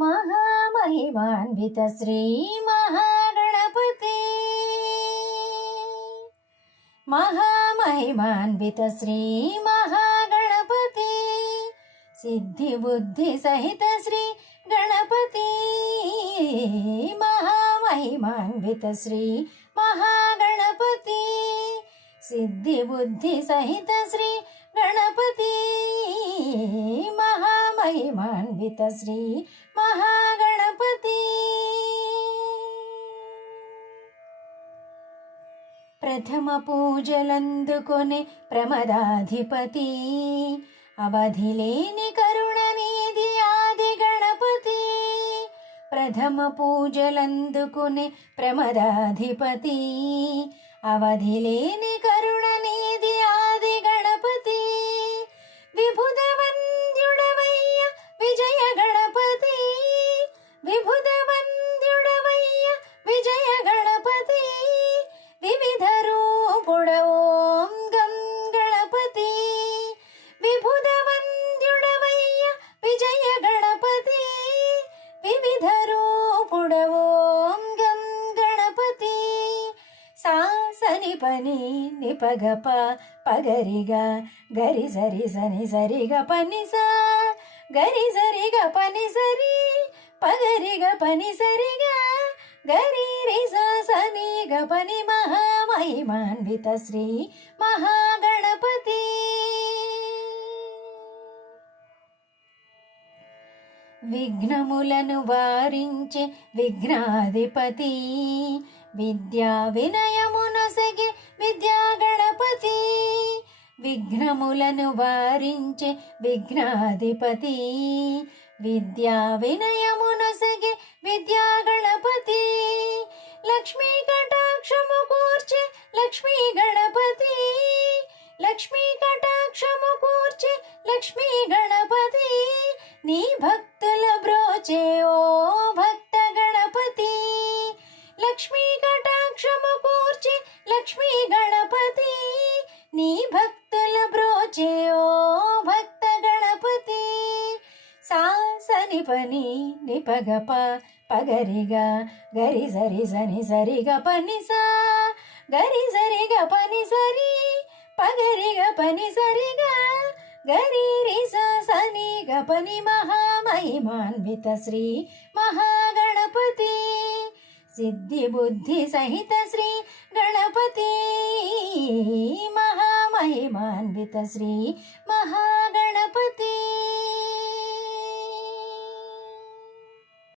महामहिमान्वित श्री महागणपति महामहिमान्वित श्री महागणपति सिद्धि बुद्धि सहित श्री गणपति महामहिमान्वित श्री महागणपति सिद्धि बुद्धि सहित श्री गणपति महामहिमान्वित श्री महागणपति प्रथम पूजलंदुकोने प्रमदाधिपति अवधिलेनि करुणनिधि आदि गणपति प्रथम पूजलंदुकोने प्रमदाधिपति अवधिलेनि करुणनिधि आदि गणपति विभुद वन्द्युडवय्य विजय गणपति विभुद वन्द्युडवय्य विजय गणपति विविध रूपुड ओं गं गणपति विभुद वन्द्युडवय्य विजय गणपति विविध रूपुड ओं गं गणपति सा सनि पनि निपगप पगरिगा गरि सरि सनि सरि ग पनि सा गरि सरि ग पनि सरि पगरि ग पनि सरि ग गरि रि सा सनि ग पनि महामहिमान्वित श्री महागणपति విఘ్నములను వారించే విఘ్నాధిపతి విద్యా వినయమునొసగే విద్యా గణపతి విఘ్నములను వారించే విఘ్నాధిపతి విద్యా వినయమునొసగే విద్యా గణపతి లక్ష్మీ కటాక్షము కూర్చే లక్ష్మీ గణపతి లక్ష్మీ కటాక్షము కూర్చే లక్ష్మీ గణపతి నీ భక్తుల బ్రోచే ఓ భక్త గణపతి లక్ష్మీ కటాక్షము కూర్చే లక్ష్మీ గణపతి నీ భక్తుల బ్రోచే ఓ భక్త గణపతి సా సని పని నిపగప పగరిగా గరి సరి సని సరిగ పని సా గరి సరిగ పని సరి పగరిగ పని సరిగా గరి రి సా సని గ పని महामहिमान्वित श्री महागणपति सिद्धि बुद्धि सहित श्री गणपति महामहिमान्वित श्री महा